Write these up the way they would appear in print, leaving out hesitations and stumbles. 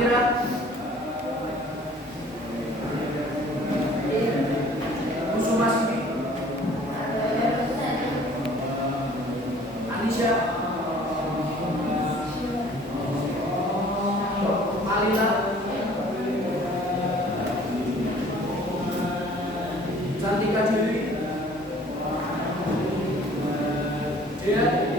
Amira, Kusuma Siti, Anisha, Alila, Cantika Dewi, Dian,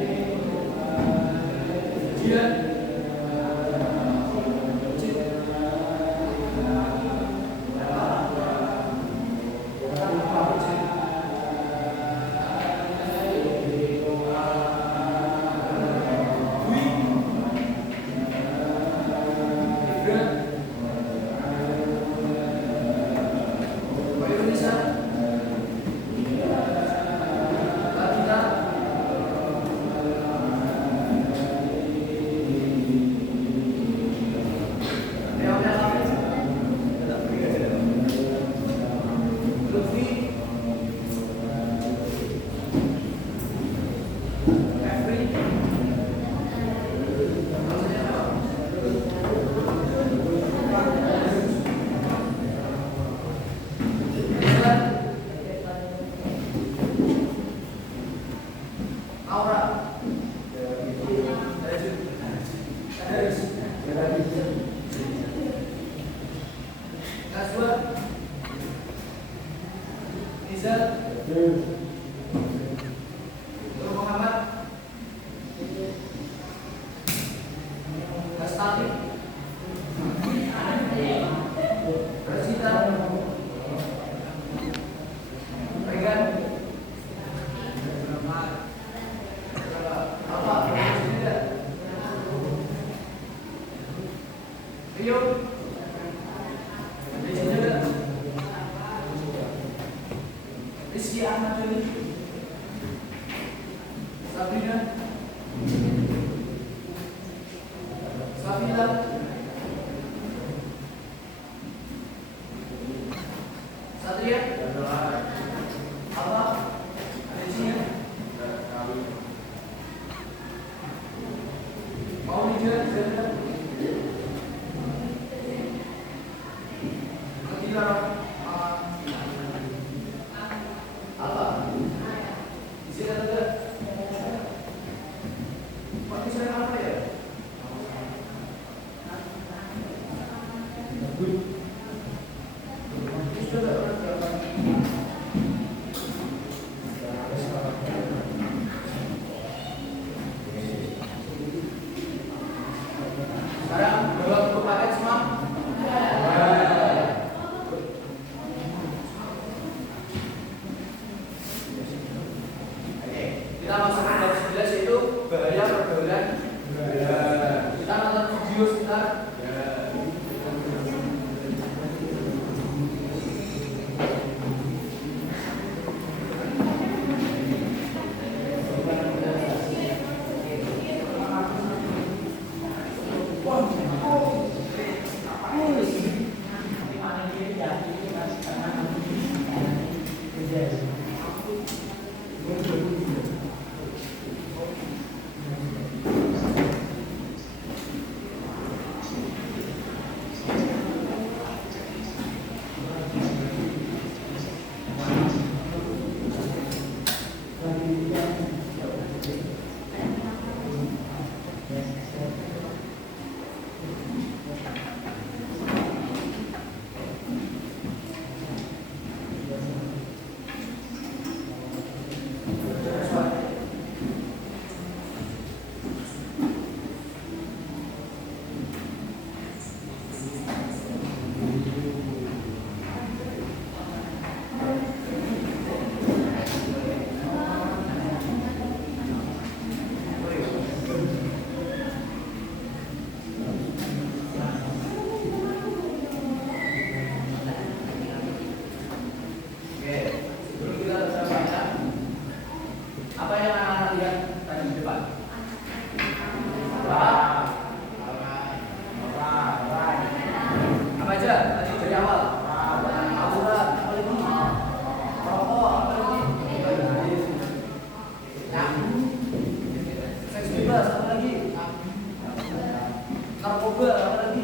narkoba, apa lagi?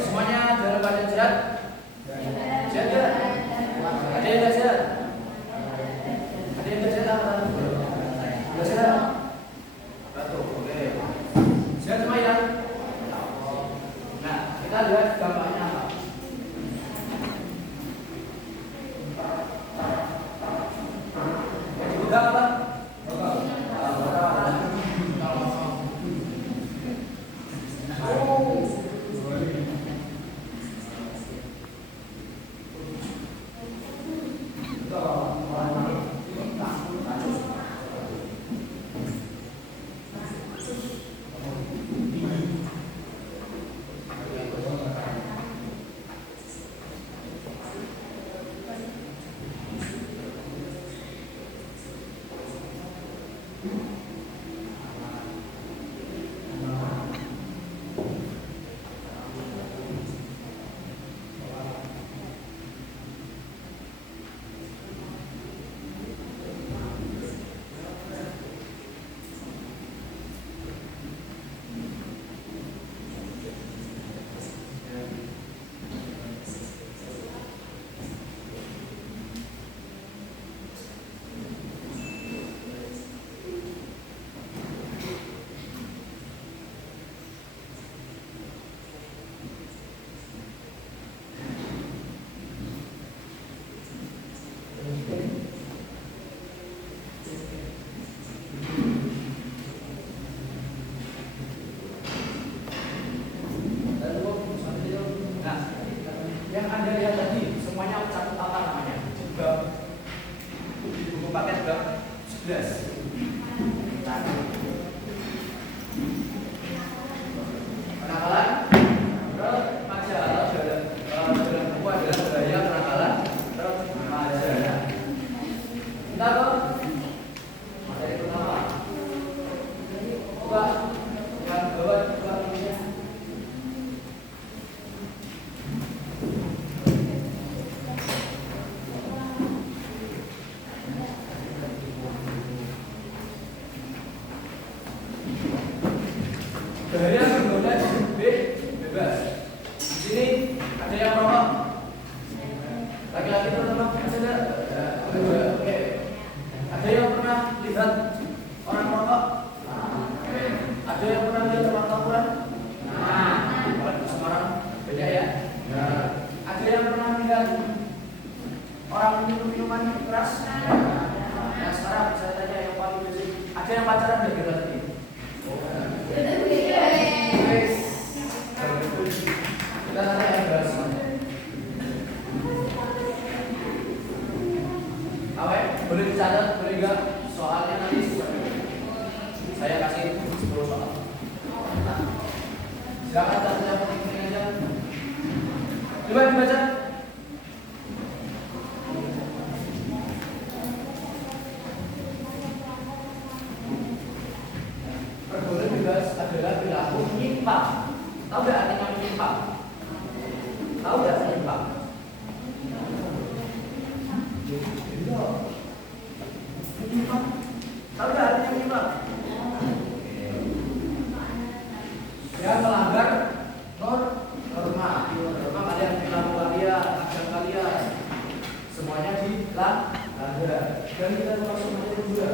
semuanya dalam keadaan sehat? Sehat nggak? Ada yang nggak sehat? Ada yang nggak sehat apa? Nggak sehat? Betul, oke. Sehat semuanya? Nah, kita lihat gambarnya apa? Udah apa? Yang Anda lihat tadi semuanya cakup apa namanya? Bab di buku paket bab 11. Penakalan remaja dalam buku adalah budaya penakalan remaja. Kita ke materi pertama. Buka yang bawah buka ini. Bahaya menggoda bebas. Di sini ada yang merokok. Laki-laki itu merokok ada? Oke. Ada yang pernah lihat orang merokok? Ada yang pernah lihat orang tawuran? Kalau di Semarang beda ya. Ada yang pernah lihat orang minum minuman keras? Nah sekarang saya tanya yang paling basic. Ada yang pacaran nggak kita tadi? Kita tanya yang beras. Awet, boleh dicatat, boleh enggak? Soalnya nanti saya kasih 10 soal. Silakan catat yang penting aja. Coba dibaca. Perbuatan bebas adalah perilaku menyimpang. Tahu nggak artinya menyimpang? Tahu nggak menyimpang? Menyimpang. Tahu nggak artinya menyimpang? Ya melanggar norma kalian, perilaku kalian, agama kalian, semuanya dilanggar. Dan kita masuk materi juga.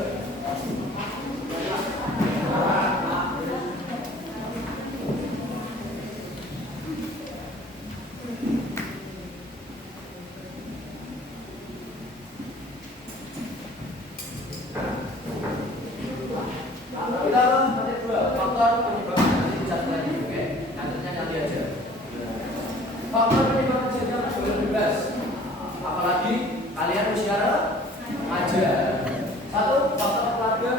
Faktor penyebab kejadian berbulan bebas, apalagi kalian usia remaja. Satu, faktor keluarga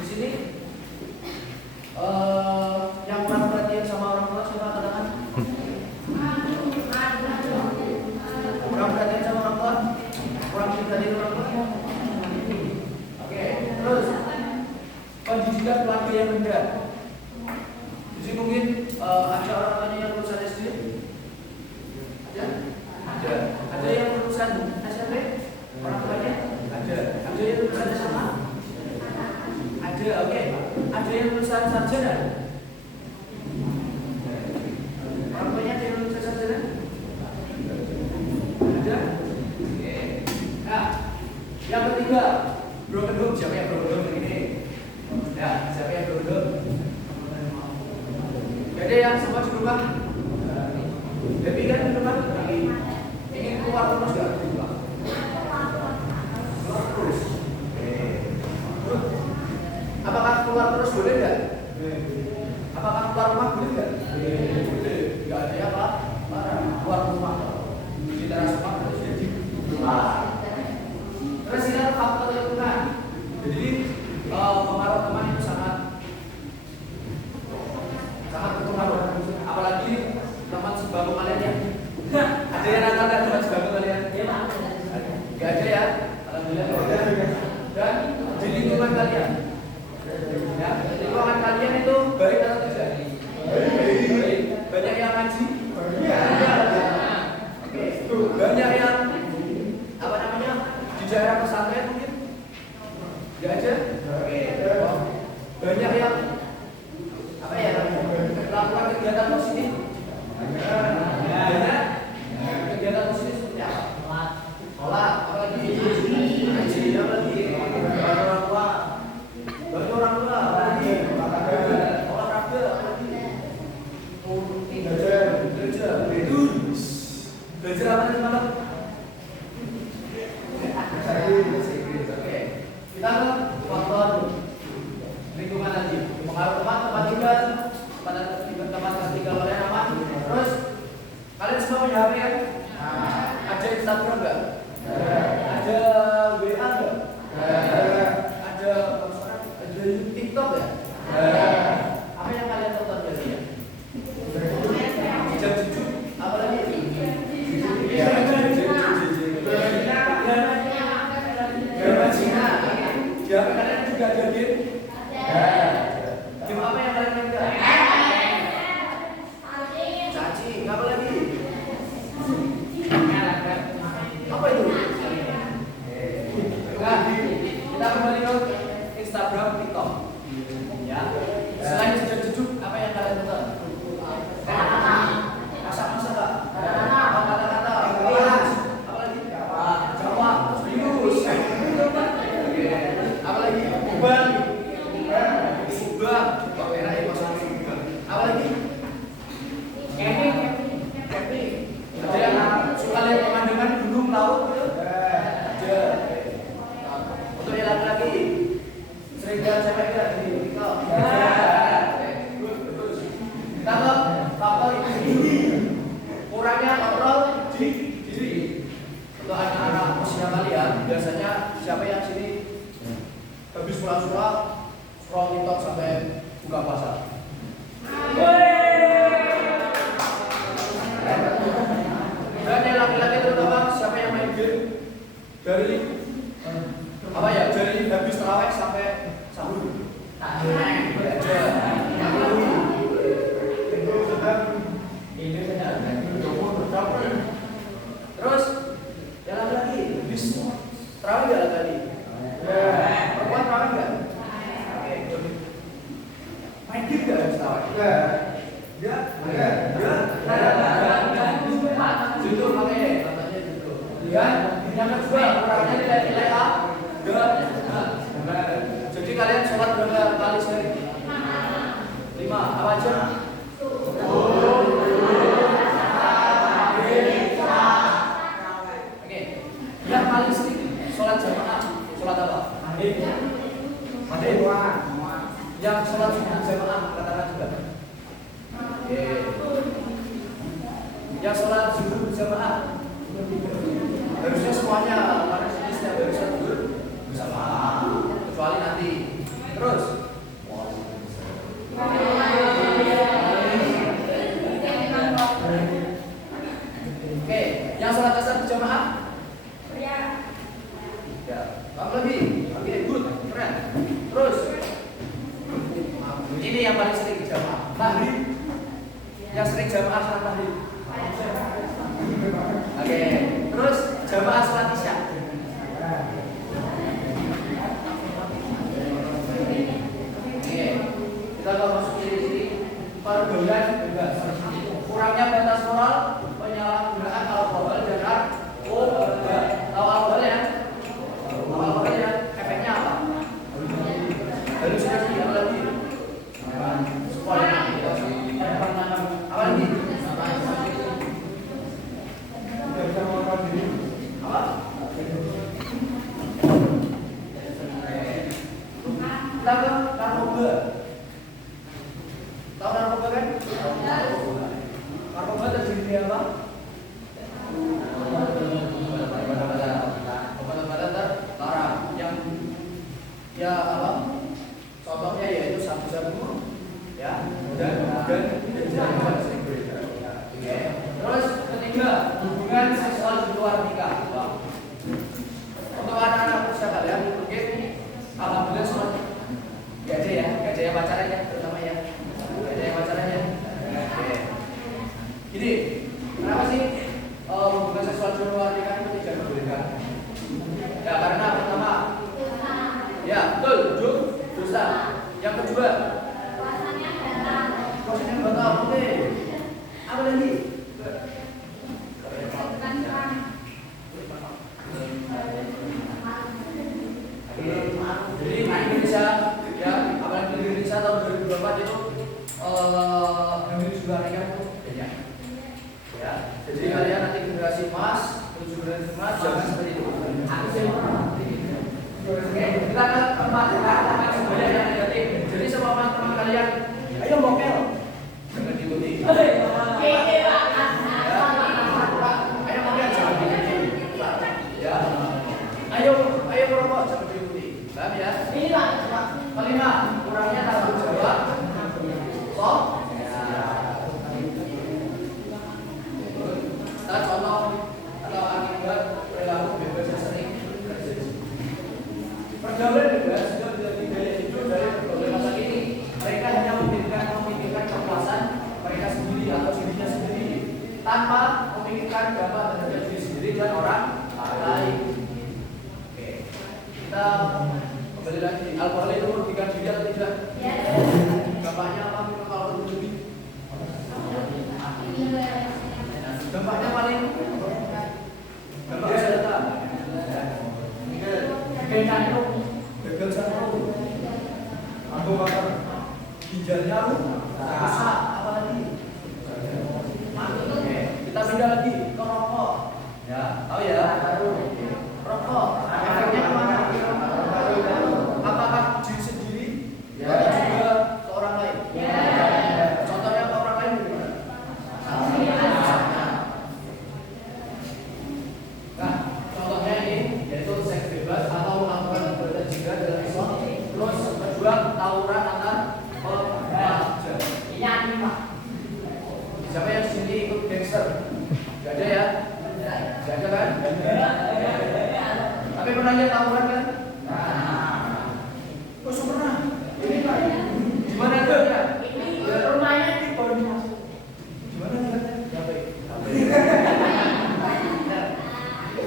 di sini. Yang kurang perhatian sama orang tua, siapa katakan? Kurang perhatian sama orang tua, kurang perhatian orang tua. Oke, terus pendidikan keluarga yang rendah. Di sini mungkin ada orang tuanya yang lulusan SD. Ada yang lulusan SMP, orang tuanya ada yang Ada yang nakal dan cuma sebab kalian? Gak ada ya? Alhamdulillah. Dan di lingkungan kalian, ya, lingkungan kalian itu baik atau tidak? Baik. Banyak yang ngaji? Oke. Banyak yang apa namanya di daerah pesantren mungkin? Gak ada? Oke. Banyak yang apa ya? Melakukan kegiatan positif? Banyak. Kegiatan positif seperti apa? Sholat, apalagi ngaji, apalagi orang tua, bantu orang tua, apalagi olahraga, apalagi belajar apa nih malam? Oke, kita ke faktor lingkungan tadi, pengaruh tempat tinggal, tempat tinggal oleh aman. Terus kalian semua punya HP kan? Ada Instagram nggak? Ada WA nggak? Ada TikTok nggak? Apa yang kalian tonton biasanya? Jam jujur, apa lagi? Drama Cina. Di HP kalian juga ada game? Game apa yang kalian mainkan? Cacing, apa lagi? Apa itu? Nah, kita kembali ke Instagram, TikTok. Ya. Selain jejak-jejak, apa yang kalian tonton? Masak-masak nggak? Kata-kata. Apa lagi? Jawa. Serius. Apa lagi? Subang. Pak Merah yang masuk Subang. Apa lagi? Camping. Ada yang suka lihat pemandangan gunung, laut gitu? Ada. Untuk yang laki-laki, sering lihat cewek nggak di TikTok? Kita ke faktor diri. Kurangnya kontrol diri. Untuk anak-anak usia kalian, biasanya siapa yang sini habis pulang-pulang scroll TikTok sampai buka puasa? Dan yang laki-laki terutama siapa yang main game dari apa ya? Dari habis terawih sampai sahur. Terus yang laki-laki habis terawih nggak lagi? Perempuan terawih nggak? Main game nggak habis terawih? Judul makanya katanya judul. Lihat, yang kedua kurangnya nilai A. Jadi kalian sholat berapa kali sehari? 5. Apa aja? Oke. Yang paling sering sholat jamaah, sholat apa? Maghrib. Yang sholat jamaah katakan juga. Oke. Yang sholat zuhur berjamaah harusnya semuanya karena sini setiap hari zuhur bersama, kecuali nanti. Terus oke, yang sholat asar berjamaah? Ya. Kamu lebih? Oke, good, keren. Terus ini yang paling sering berjamaah. Maghrib. Yang sering jamaah sholat maghrib. Oke, terus jamaah sholat isya. 3, hubungan seksual di luar nikah. Untuk anak-anak usia kalian mungkin alhamdulillah semua gak ada ya pacaran ya, terutama ya, gak ada yang pacaran ya. Oke. Jadi kenapa sih hubungan seksual di luar nikah itu tidak dibolehkan? Ya karena pertama, ya betul, dosa. Yang kedua, puasanya batal. Oke. Apa lagi? Jadi di Indonesia, ya apalagi di Indonesia tahun 2024 itu hamil juga nikah itu banyak. Ya, jadi kalian nanti generasi emas, generasi emas jangan seperti itu. Oke, kita ke tempat semuanya yang negatif. Jadi semua teman kalian, ayo mokel, jangan diikuti. Ayo mokel, jangan diikuti. Ya, ayo merokok, jangan diikuti. Paham ya? Kelima, kurangnya tanggung jawab. Kita contoh atau akibat perilaku bebas yang sering terjadi. Pergaulan bebas sudah menjadi gaya hidup dari berbagai masa kini. Mereka hanya memikirkan kepuasan mereka sendiri atau dirinya sendiri tanpa memikirkan dampak terhadap diri sendiri dan orang lain. Oke, kita kembali lagi. Alkohol itu merugikan diri atau tidak? Dampaknya apa kalau berlebih? Dampaknya paling dampak kesehatan. Gagal jantung, ambu bakar, ginjalnya rusak, apalagi. Kita pindah lagi ke rokok. Ya, tahu ya? Rokok. Efeknya kemana? Apakah diri sendiri? Atau juga ke orang lain? Contohnya ke orang lain gimana? Nah, contohnya ini yaitu seks bebas atau melakukan perbuatan jika dalam Islam. Terus kedua, tawuran antar pelajar. Siapa yang sini ikut gangster? Gak ada ya? Gak ada kan? Tapi pernah lihat tawuran kan? Oh, pernah. Ini Pak. Gimana lihatnya? Rumahnya di koordinasi. Gimana lihatnya?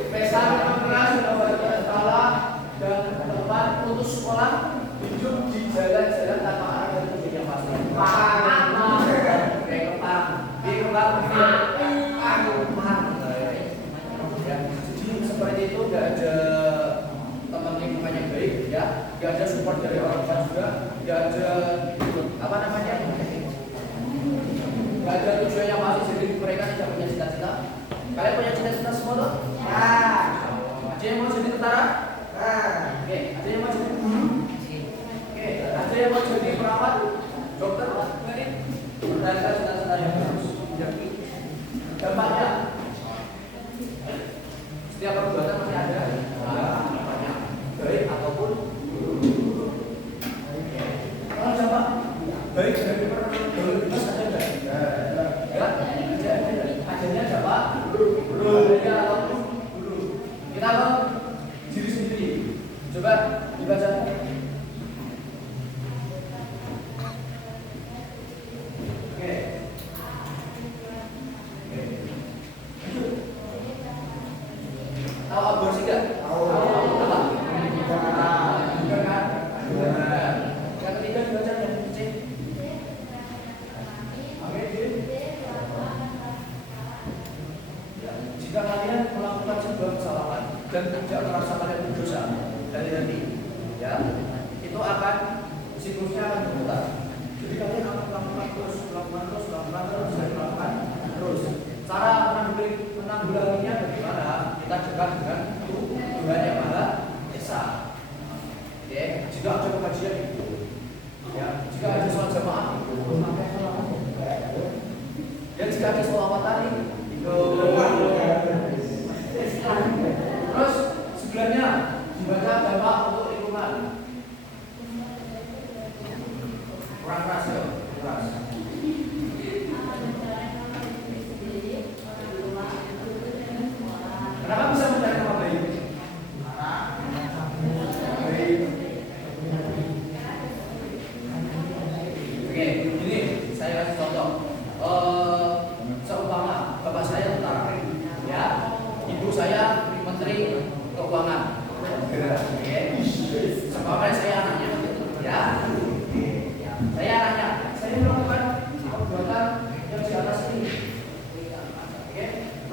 Pesta memang keras, sudah salah dan tempat putus sekolah, hidup di jalan-jalan tanpa arah dan tujuan yang pasti. Kayak kepang, jadi seperti itu nggak ada teman lingkungan yang baik, ya, nggak ada support dari orang tua juga, nggak ada apa namanya, nggak ada tujuan yang pasti. Jadi mereka tidak punya cita-cita. Kalian punya cita-cita semua tuh? Ada yang mau jadi tentara? Oke. Ada yang mau jadi guru? Oke. Ada yang mau jadi perawat? Dokter? Mereka cita-cita yang bagus. Dampaknya setiap perbuatan masih ada dampaknya, baik ataupun buruk. Kalau dampak baik dari perbuatan bebas ada nggak? Ya, adanya dampak buruk ataupun buruk. Kita ke diri sendiri. Coba dibaca. Tahu aborsi nggak? Tahu. Apa? Bukan kan? Yang ketiga dibaca yang C. Oke, jika kalian melakukan sebuah kesalahan dan tidak merasa kalian berdosa dari hati, ya, itu akan siklusnya akan berputar. Jadi kalian akan melakukan terus terus. Cara menanggulanginya bagaimana? Kita dekat dengan Tuhan yang Maha Esa. Oke, jika ada pengajian itu, ya, jika ada sholat jamaah itu, ya, jika ada sholawat tadi itu, terus sebelahnya dibaca dampak untuk lingkungan. Kurang keras ya, keras.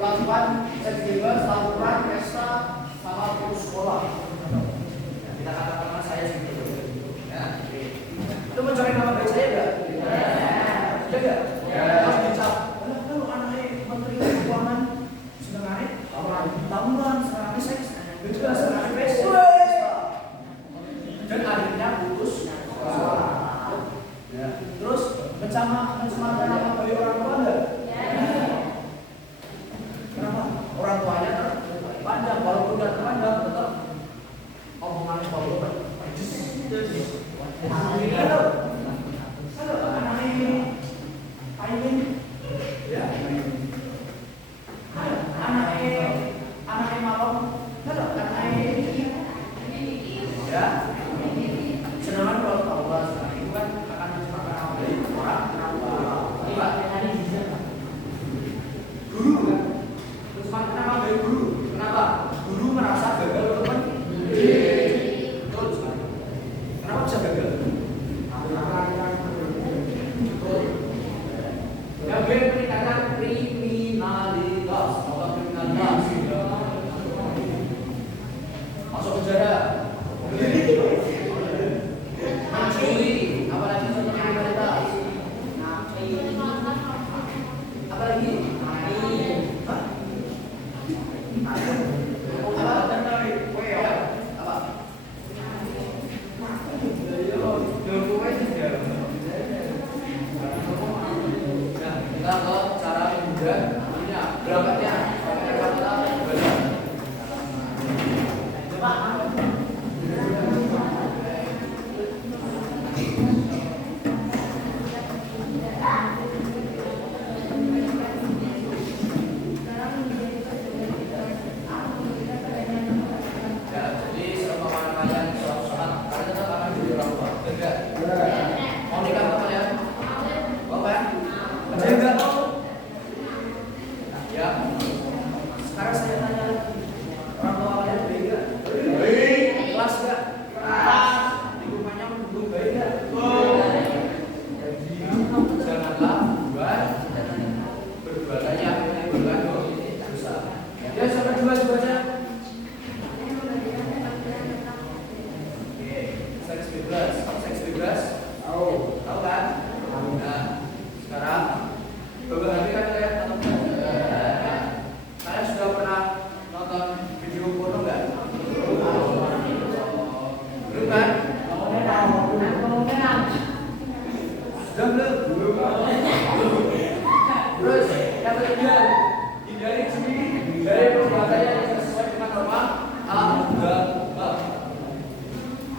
melakukan seks bebas, laporan, pesta, sama putus sekolah. Ya, kita katakan saya seperti itu. Ya, itu mencari nama baik saya enggak? Ya enggak? Harus dicap. Kalau anaknya menteri keuangan senengannya orang tamuan, senengannya seks, juga senengannya pesta. Dan akhirnya putus sekolah. Ya. Terus mencemarkan nama baik orang tua enggak? Kenapa? Orang tuanya terpandang, walaupun tidak terpandang tetap omongannya walaupun kalau anaknya paling ya anaknya malam kalau anaknya ya sedangkan kalau tahu sekarang itu kan akan mencemarkan nama baik orang tua guru kan terus nama baik guru kenapa guru merasa gagal untuk betul sekali kenapa bisa gagal yang B meningkatkan kriminalitas atau kriminalitas masuk penjara mencuri apalagi contoh kriminalitas apalagi kita ke cara mudah berangkatnya terus yang ketiga hindari judi dari perbuatan yang sesuai dengan norma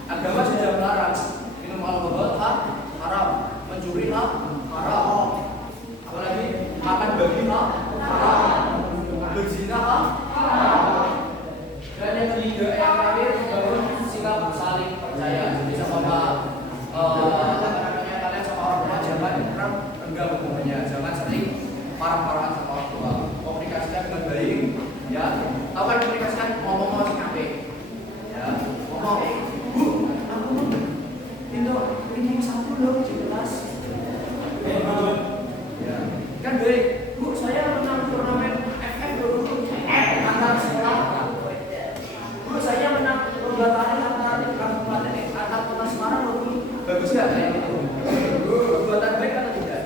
agama sudah melarang minum alkohol haram, mencuri haram, apalagi makan babi haram, berzina haram, dan yang ketiga yang terakhir membangun sikap saling percaya. Jadi sama kalian sama orang tua jangan pernah enggak hubungannya, jangan sering marah-marahan sama orang tua, komunikasikan dengan baik, ya. Tahu kan komunikasikan ngomong sampai, ya, ngomong, Bu, aku ini satu loh di kelas, ya, kan baik, Bu, saya menang turnamen FF dulu, antar sekolah, Bu, saya menang lomba tari antar kota Semarang loh, bagus nggak kayak gitu? Perbuatan baik atau tidak?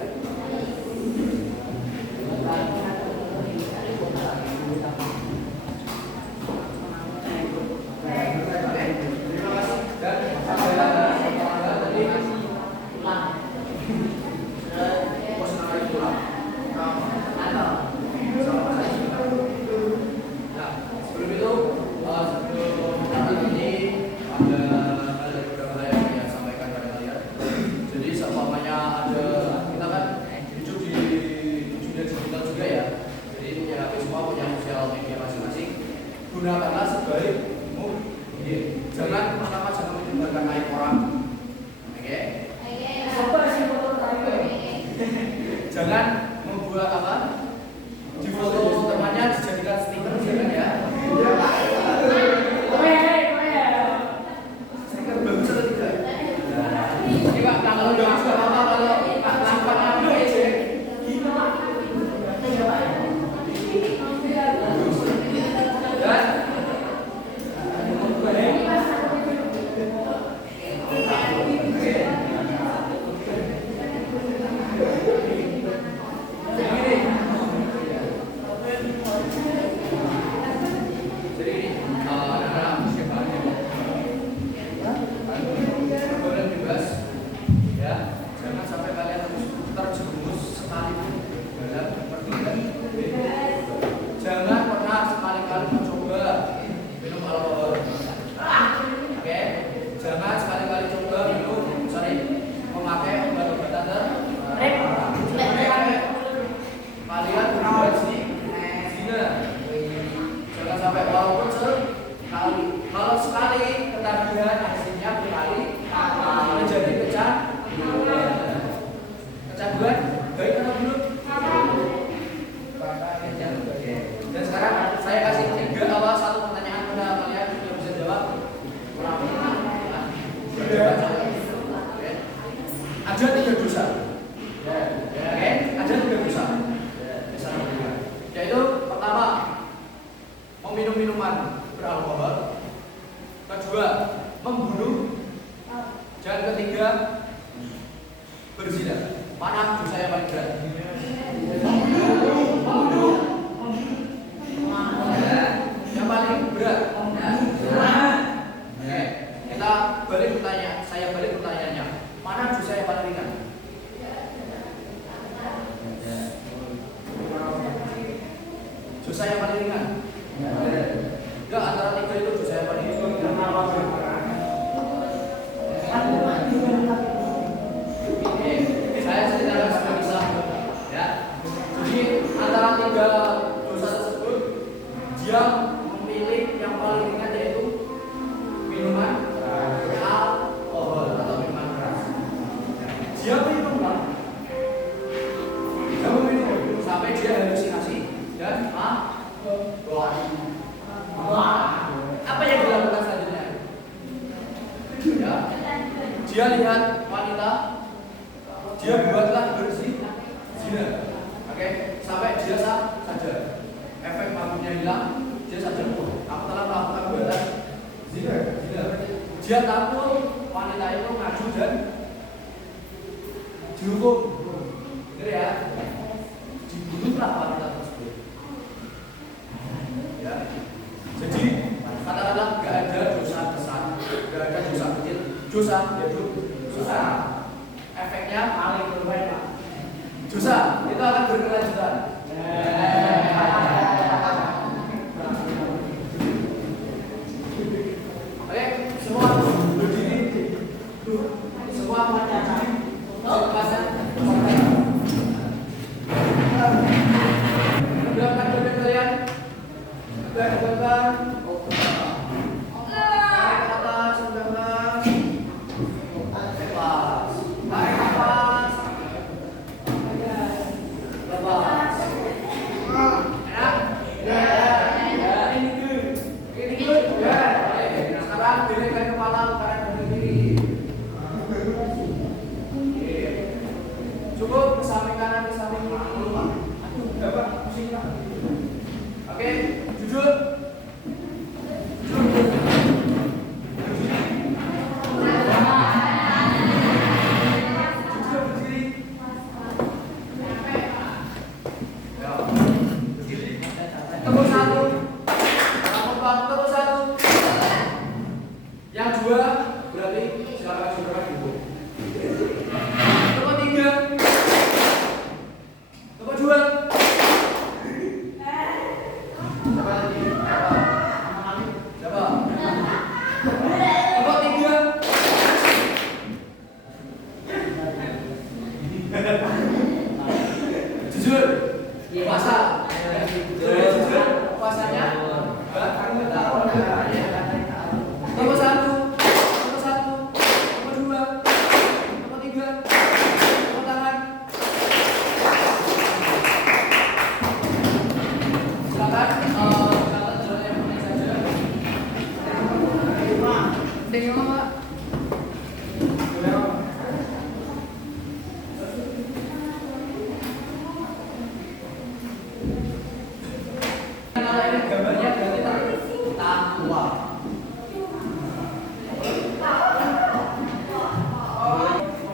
Gunakanlah sebaik mungkin. Jangan pertama jangan menyebarkan aib orang. Oke? Jangan membuat apa? Di foto temannya dijadikan stiker, jangan ya. Saya kan bagus atau tidak? Ini Pak, kalau bagus gak apa-apa, kalau Pak lampanya apa aja? minuman beralkohol. Kedua, membunuh. Dan ketiga, berzina. Mana dosa yang paling berat? Membunuh. Yang paling berat. Oke, kita balik pertanyaan. Saya balik pertanyaannya. Mana dosa yang paling ringan? Dosa yang paling ringan. Enggak, antara tiga itu dosa yang paling ringan. Saya ceritakan secara kisah, ya. Jadi antara tiga dosa tersebut, dia memilih yang paling ringan yaitu minuman alkohol atau minuman keras. Dia minum sampai dia halusinasi dan apa yang dilakukan selanjutnya? Ya, dia lihat wanita, dia buatlah berzina. Oke, sampai dia saja efek mabuknya hilang, dia sadar, aku telah melakukan perbuatan zina. Dia takut wanita itu ngadu dan dihukum. Benar ya? Dibunuhlah wanita tersebut. Ya. Jadi katakanlah gak ada dosa besar, gak ada dosa kecil, dosa yaitu dosa. Efeknya paling berbahaya, Pak. Dosa itu akan berkelanjutan. Oke, semua berdiri. Semua menyadari kepasan. Berangkat dari kalian. Berangkat. Cukup ke samping kanan, ke samping kiri. Bapak, pusing Pak. Oke, jujur. Tepuk satu. Tepuk satu. Yang dua berarti silakan saudara ibu. Tepuk tiga. Tepuk dua. Siapa lagi? Siapa? Tepuk tiga. Jujur. Puasa. Jujur. Puasanya. Tepuk satu. Tepuk satu. Tepuk dua. Tepuk tiga. Tepuk tangan. Silakan. Silakan jalan yang mana saja. Tengok Pak. Kalau ini gambarnya berarti takwa. Tarik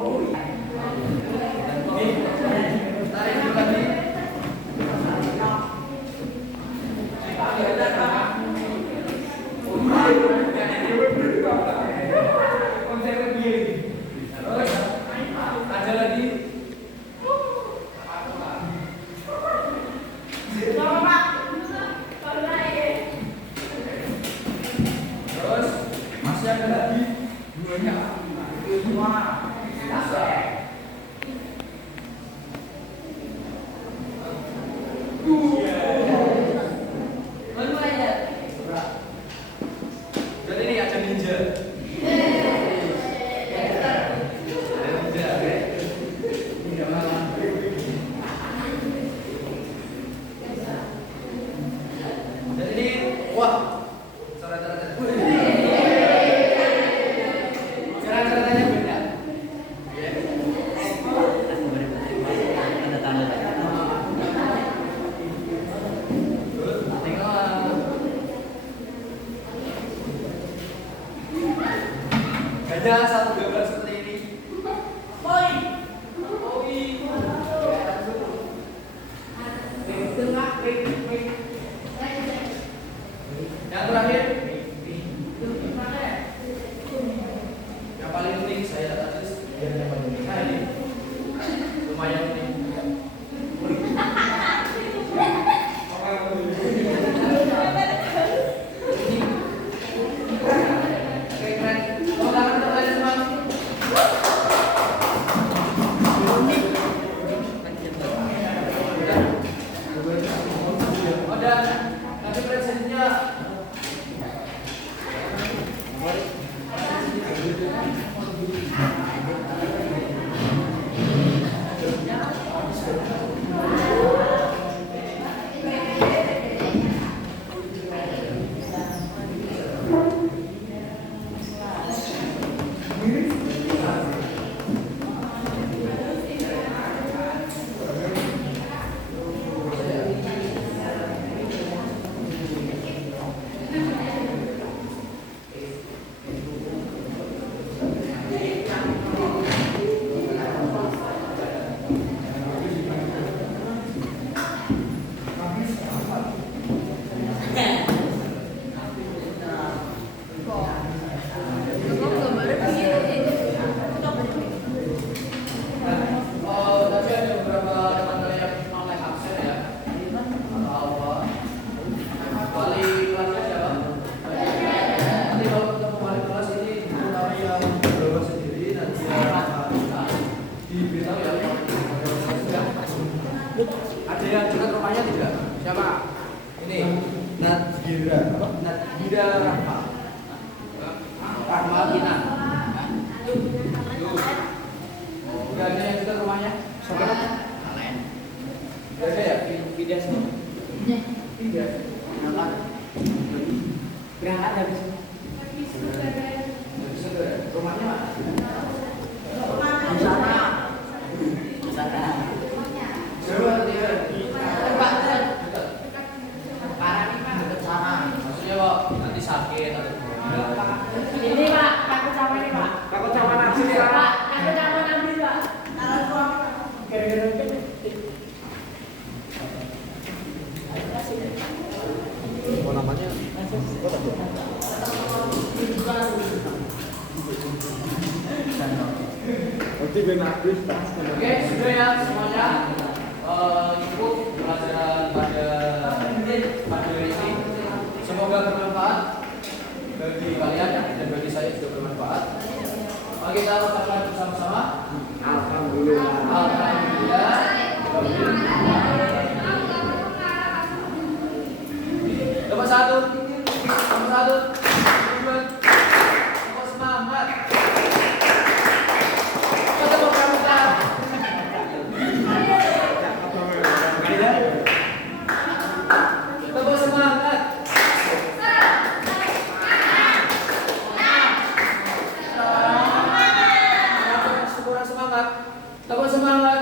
dulu lagi. Terus ada lagi. Terus masih ada lagi duanya. Jadi ini ada ninja. Jadi ini wah, cara-caranya beda. Ada satu gambar seperti ini. Oi. Oi. Tengah, yang terakhir, yang paling penting saya tulis yang paling penting. Nah ini lumayan penting. Ada yang juga rumahnya tidak? Siapa? Ini Nadira Rahma Rahmatina. Udah ada yang juga rumahnya? Siapa? Kalian. Udah ada ya? Tidak semua. Tidak. Kenapa? Berangkat habis. Rumahnya mana? Di sana. Di sana. Maksudnya kok nanti sakit atau ini Pak, takut sama ini Pak. takut sama nafsu ya? Pak, takut sama nafsu Pak. Oh namanya? Oke, sudah ya semuanya. Ikut pelajaran pada ini. Semoga bermanfaat bagi kalian dan bagi saya juga bermanfaat. Mari kita lakukan bersama-sama. Alhamdulillah. Alhamdulillah. Nomor satu. Nomor satu. Nomor semangat. Kita mau pramuka. Tepuk semangat. Kurang semangat. Tepuk semangat.